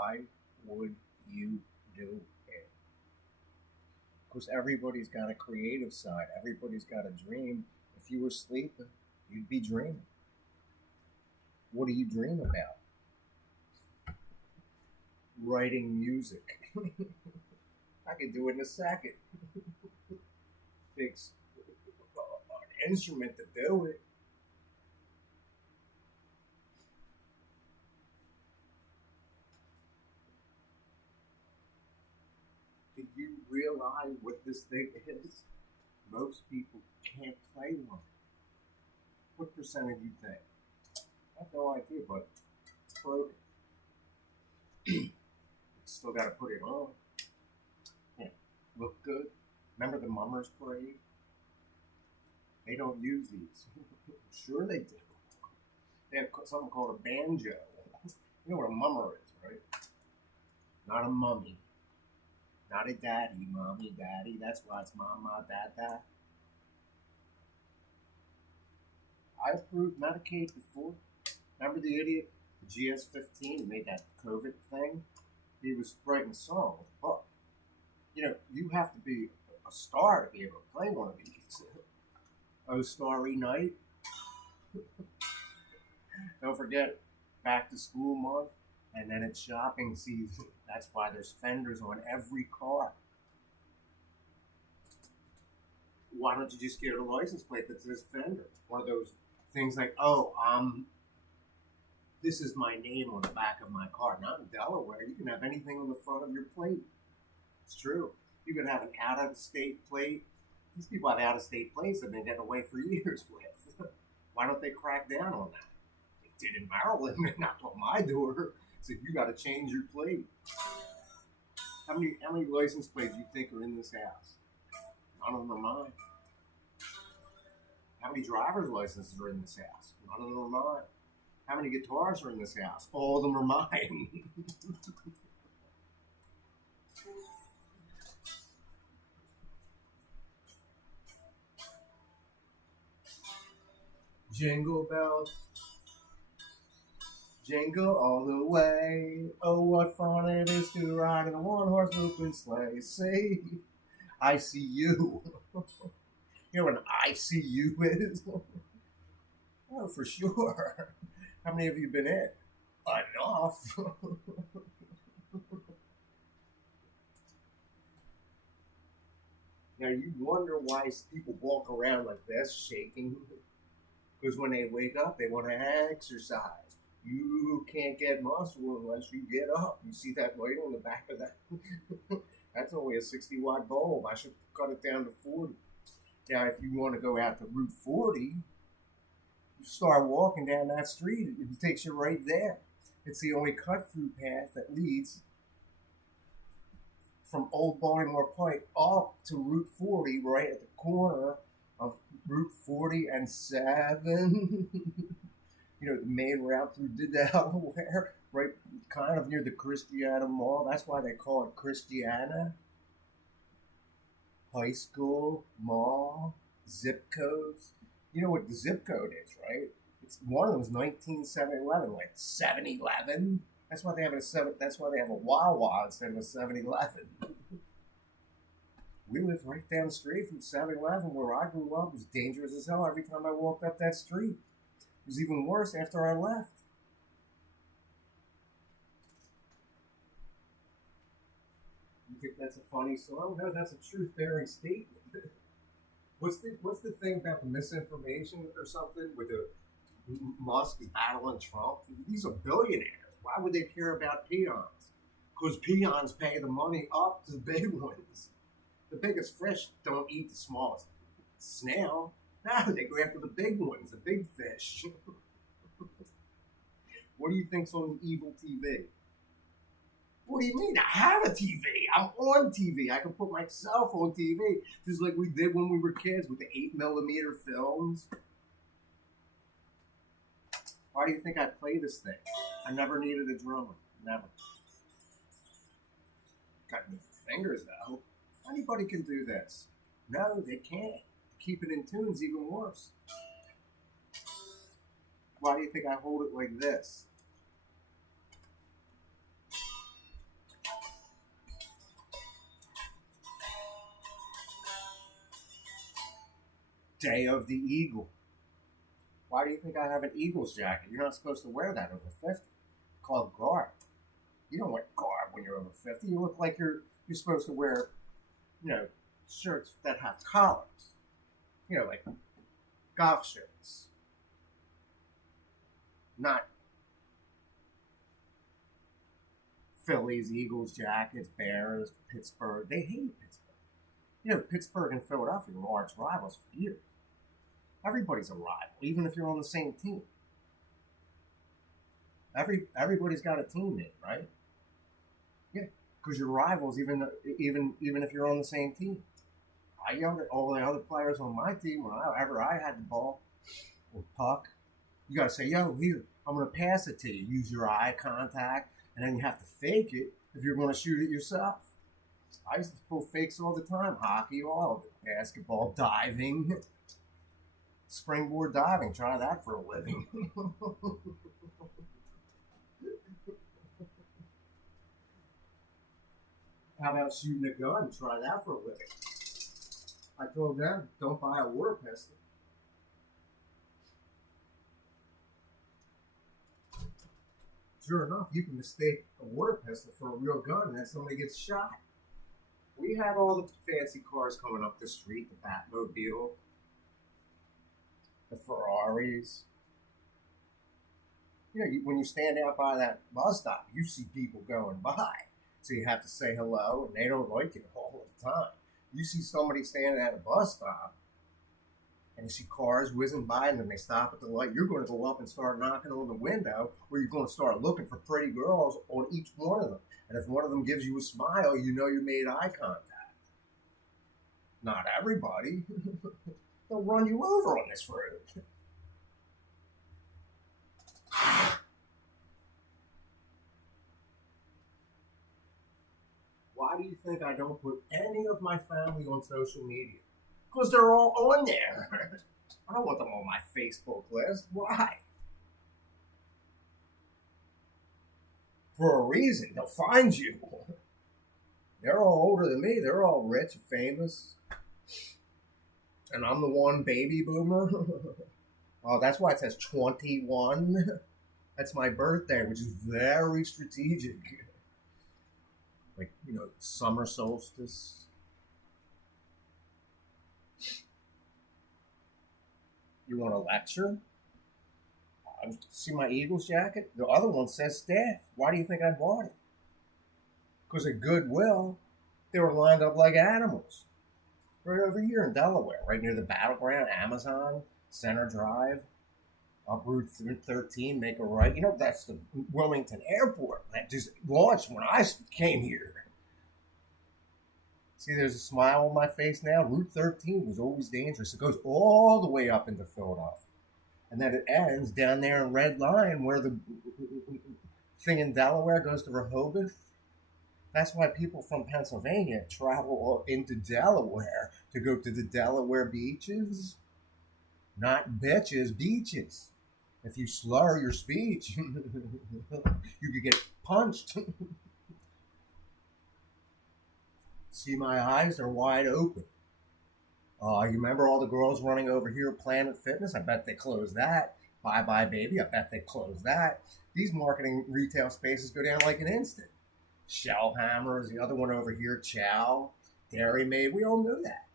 Why would you do it? Because everybody's got a creative side. Everybody's got a dream. If you were sleeping, you'd be dreaming. What do you dream about? Writing music. I could do it in a second. Takes an instrument to do it. Do you realize what this thing is? Most people can't play one. What percentage do you think? I have no idea, but it's broken. Still got to put it on. Yeah, look good. Remember the Mummers Parade? They don't use these. Sure they do. They have something called a banjo. You know what a mummer is, right? Not a mummy. Not a daddy, mommy, daddy. That's why it's mama, dada. I approved Medicaid before. Remember the idiot, the GS15, who made that COVID thing? He was writing a song with a book. You know, you have to be a star to be able to play one of these. Oh, Starry Night. Don't forget, back to school month, and then it's shopping season. That's why there's fenders on every car. Why don't you just get a license plate that says fender? One of those things like, oh, this is my name on the back of my car. Not in Delaware. You can have anything on the front of your plate. It's true. You can have an out-of-state plate. These people have out-of-state plates that they've been getting away for years with. Why don't they crack down on that? They did in Maryland. They knocked on my door. So you got to change your plate. How many license plates do you think are in this house? None of them are mine. How many driver's licenses are in this house? None of them are mine. How many guitars are in this house? All of them are mine. Jingle bells, jingle all the way. Oh, what fun it is to ride in a one-horse open sleigh. See, I see you. You know what an ICU is? Oh, for sure. How many of you been in? Enough. Now you wonder why people walk around like this, shaking. Because when they wake up, they want to exercise. You can't get muscle unless you get up. You see that light on the back of that? That's only a 60-watt bulb. I should cut it down to 40. Now, if you want to go out to Route 40, you start walking down that street. It takes you right there. It's the only cut-through path that leads from Old Baltimore Pike up to Route 40, right at the corner of Route 40 and 7. You know, the main route through Delaware, right kind of near the Christiana Mall. That's why they call it Christiana. High school, mall, zip codes. You know what the zip code is, right? It's one of them is 1911, like 7-Eleven. That's why they have That's why they have a Wawa instead of a 7-Eleven. We live right down the street from 7-Eleven where I grew up. It was dangerous as hell every time I walked up that street. It was even worse after I left. You think that's a funny song? No, that's a truth-bearing statement. What's the thing about the misinformation or something with the Musk is battling Trump? These are billionaires. Why would they care about peons? Because peons pay the money up to the big ones. The biggest fish don't eat the smallest snail. No, they go after the big ones, the big fish. What do you think's on evil TV? What do you mean? I have a TV. I'm on TV. I can put myself on TV, just like we did when we were kids with the 8mm films. Why do you think I play this thing? I never needed a drummer. Never. Got me fingers though. Anybody can do this. No, they can't. Keep it in tune's even worse. Why do you think I hold it like this? Day of the Eagle. Why do you think I have an Eagles jacket? You're not supposed to wear that over 50. It's called garb. You don't wear garb when you're over 50. You look like you're supposed to wear, shirts that have collars. Like golf shirts. Not Phillies, Eagles, jackets, Bears, Pittsburgh. They hate Pittsburgh. Pittsburgh and Philadelphia were arch rivals for years. Everybody's a rival, even if you're on the same team. Everybody's got a teammate, right? Yeah, because you're rivals, even if you're on the same team. I yelled at all the other players on my team whenever I had the ball or puck. You gotta say, "Yo, here, I'm gonna pass it to you." Use your eye contact, and then you have to fake it if you're gonna shoot it yourself. I used to pull fakes all the time. Hockey, all of it. Basketball, diving, springboard diving. Try that for a living. How about shooting a gun? Try that for a living. I told them, don't buy a water pistol. Sure enough, you can mistake a water pistol for a real gun, and then somebody gets shot. We had all the fancy cars coming up the street, the Batmobile, the Ferraris. When you stand out by that bus stop, you see people going by. So you have to say hello, and they don't like it all the time. You see somebody standing at a bus stop, and you see cars whizzing by, and then they stop at the light. You're going to go up and start knocking on the window, or you're going to start looking for pretty girls on each one of them. And if one of them gives you a smile, you know you made eye contact. Not everybody. They'll run you over on this road. Why do you think I don't put any of my family on social media? Because they're all on there. I don't want them on my Facebook list. Why? For a reason. They'll find you. They're all older than me. They're all rich and famous. And I'm the one baby boomer. Oh, that's why it says 21. That's my birthday, which is very strategic. Like, summer solstice. You want a lecture? See my Eagles jacket? The other one says staff. Why do you think I bought it? Because at Goodwill, they were lined up like animals. Right over here in Delaware, right near the Battleground, Amazon, Center Drive, up Route 13, make a right. That's the Wilmington Airport. That just launched when I came here. See, there's a smile on my face now. Route 13 was always dangerous. It goes all the way up into Philadelphia. And then it ends down there in Red Line where the thing in Delaware goes to Rehoboth. That's why people from Pennsylvania travel into Delaware to go to the Delaware beaches. Not bitches, beaches. If you slur your speech, you could get punched. See my eyes? They're wide open. You remember all the girls running over here at Planet Fitness? I bet they closed that. Bye Bye Baby, I bet they closed that. These marketing retail spaces go down like an instant. Shell Hammers, the other one over here, Chow, Dairy Maid, we all knew that.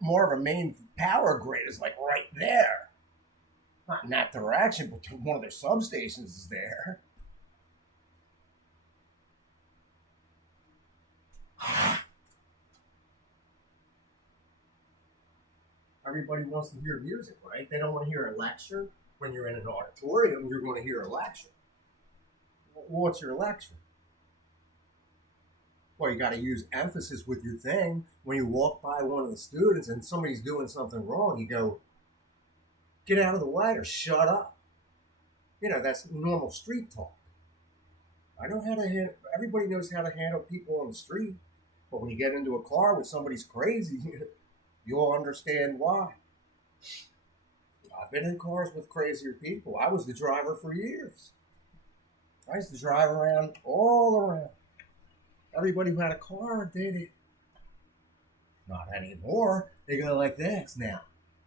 More of a main power grid is like right there. Not in that direction, but one of their substations is there. Everybody wants to hear music, right? They don't want to hear a lecture. When you're in an auditorium, you're going to hear a lecture. What's your lecture? Well, you got to use emphasis with your thing. When you walk by one of the students and somebody's doing something wrong, you go, get out of the way or shut up. That's normal street talk. I know how to handle, everybody knows how to handle people on the street. But when you get into a car with somebody's crazy, you'll understand why. I've been in cars with crazier people. I was the driver for years. I used to drive around all around. Everybody who had a car did it. Not anymore. They go like this now.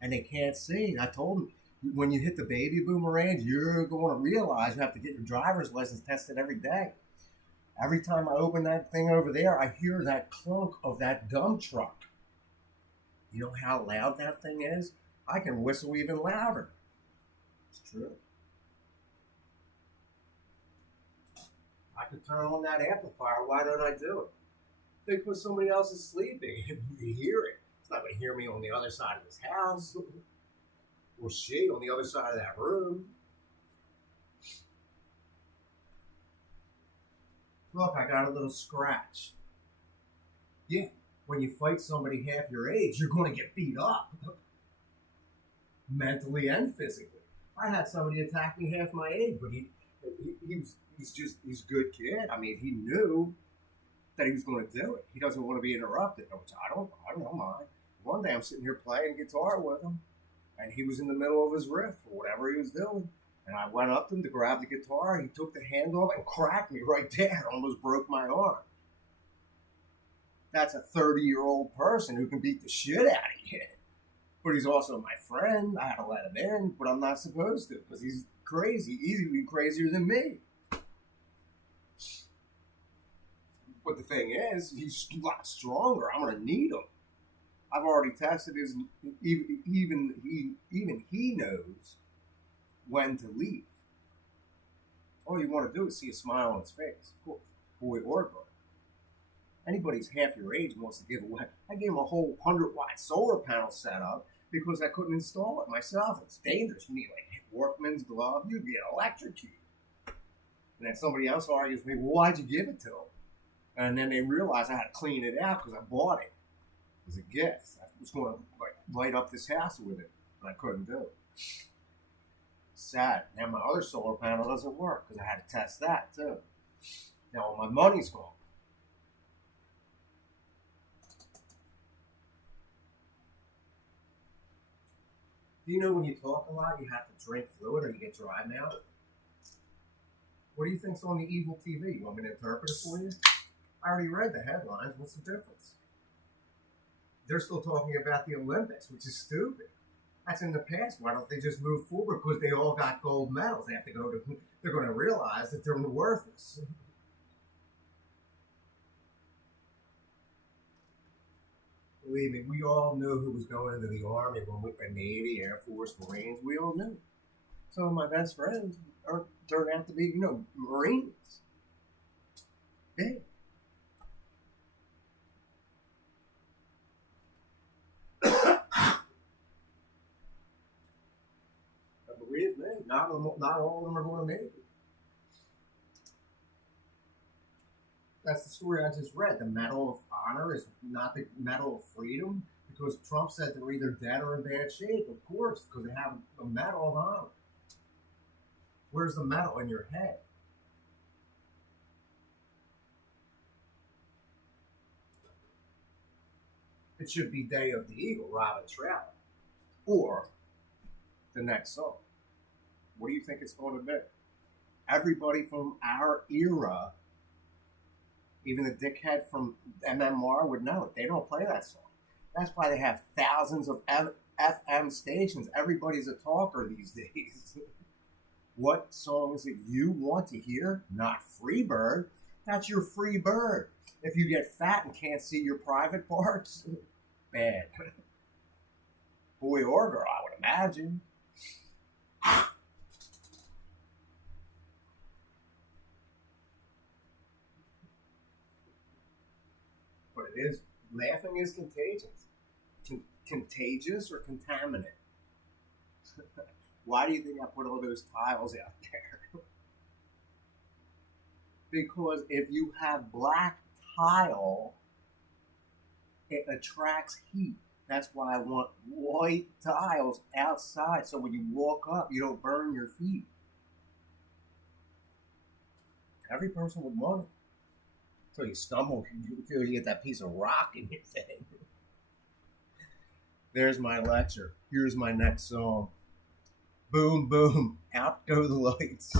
and they can't see. I told them, when you hit the baby boomer age, you're going to realize you have to get your driver's license tested every day. Every time I open that thing over there, I hear that clunk of that dump truck. You know how loud that thing is? I can whistle even louder. It's true. I could turn on that amplifier. Why don't I do it? Because somebody else is sleeping. You hear it. It's not going to hear me on the other side of this house. Or she on the other side of that room. Look, I got a little scratch. Yeah, when you fight somebody half your age, you're going to get beat up. Mentally and physically. I had somebody attack me half my age, but he's a good kid. I mean, he knew that he was going to do it. He doesn't want to be interrupted, which I don't mind. One day I'm sitting here playing guitar with him, and he was in the middle of his riff or whatever he was doing. And I went up to him to grab the guitar. He took the hand off and cracked me right there. Almost broke my arm. That's a 30-year-old person who can beat the shit out of you. But he's also my friend. I had to let him in, but I'm not supposed to because he's crazy. He's even crazier than me. But the thing is, he's a lot stronger. I'm going to need him. I've already tested his. Even he knows when to leave. All you want to do is see a smile on his face, of course, boy or girl. Anybody's half your age wants to give away. I gave him a whole 100-watt solar panel setup because I couldn't install it myself. It's dangerous. You need like workman's glove. You'd get electrocuted. And then somebody else argues with me, well, why'd you give it to him? And then they realize I had to clean it out because I bought it. It was a gift. I was going to light up this house with it, but I couldn't do it. Sad. Now my other solar panel doesn't work because I had to test that too. Now all my money's gone. Do you know when you talk a lot, you have to drink fluid or you get dry mouth? What do you think's on the evil TV? You want me to interpret it for you? I already read the headlines. What's the difference? They're still talking about the Olympics, which is stupid. That's in the past. Why don't they just move forward? Because they all got gold medals. They have to go to. They're going to realize that they're worthless. Believe me, we all knew who was going into the Army, when we were Navy, Air Force, Marines. We all knew. Some of my best friends turned out to be, Marines. Yeah. Believe me, not all of them are going to make it. That's the story I just read. The Medal of Honor is not the Medal of Freedom because Trump said they're either dead or in bad shape. Of course, because they have a Medal of Honor. Where's the medal? In your head? It should be Day of the Eagle, Robin Trout, or the next song. What do you think it's going to be? Everybody from our era, even the dickhead from MMR would know it. They don't play that song. That's why they have thousands of FM stations. Everybody's a talker these days. What song is it you want to hear? Not Freebird. That's your free bird. If you get fat and can't see your private parts, bad. Boy or girl, I would imagine. But it is, laughing is contagious. Contagious or contaminant? Why do you think I put all those tiles out there? Because if you have black tile, it attracts heat. That's why I want white tiles outside, so when you walk up, you don't burn your feet. Every person would want it. Until you stumble, until you get that piece of rock in your thing. There's my lecture. Here's my next song. Boom, boom. Out go the lights.